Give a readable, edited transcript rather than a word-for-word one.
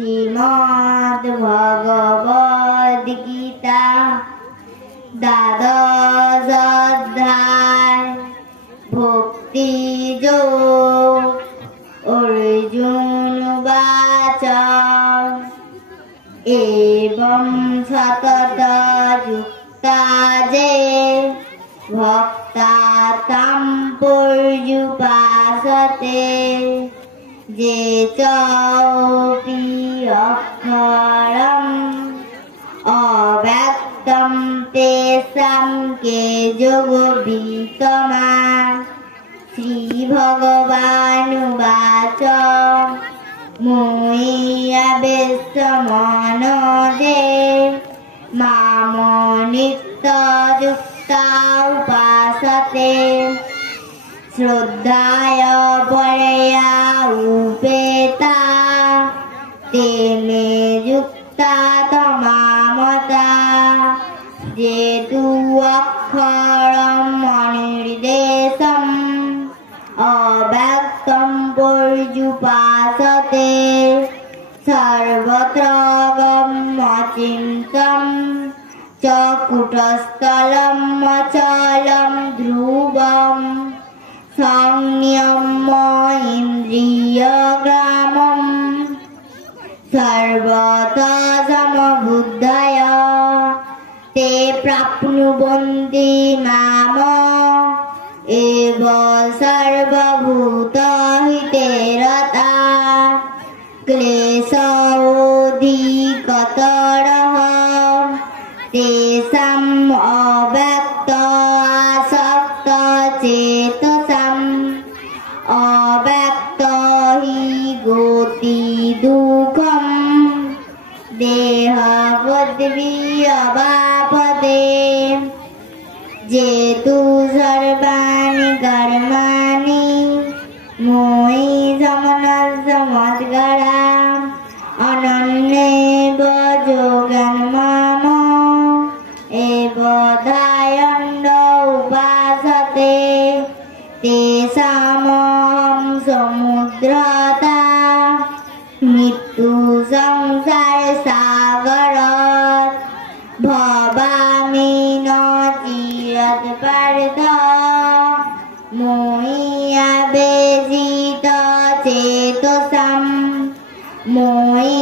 শ্রীমদ্ভগবদ্গীতা দ্বাদশ অধ্যায় ভক্তিযোগ। অর্জুন উবাচ এবং সতত যুক্তা যে ভক্তা তাং পর্যুপাসতে যে চাপি অক্ষরম অব্যক্তম তেষাং কে যোগবিত্তমা। শ্রীভগবানুবাচ মুহ্যবেশমনো যে মামনিত্যযুক্তা উপাসতে শ্রদ্ধায় পরয়া উपेता ते मे युक्ता तमामता। ये तु अक्षरम् अनिर्देशम् अव्यक्तं पर्युपासते सर्वत्र अचिन्त्यं च कूटस्थलम् अचलं ध्रुवम् संयम्य इन्द्रियग्रामम् सर्वथा समबुद्धय ते प्राप्नुवन्ति माम् एव सर्वभूतहिते रताः। क्लेशोऽधिकतरः तेषाम् अव्यक्त आसक्तचेतसाम् अव्यक्त हि गति दुःखम् देहवद्भिर्यवापदे। ये तु सर्वाणि कर्माणि मयि समनस्समद्गता अनन्येव योगेन माम् एव ध्यायन्त उपासते तेषामहं समुद्रता मृत्यु संसारसागरात् भवामि न चिरात् पार्थ। मोहि अवेशितचेतसां मोहि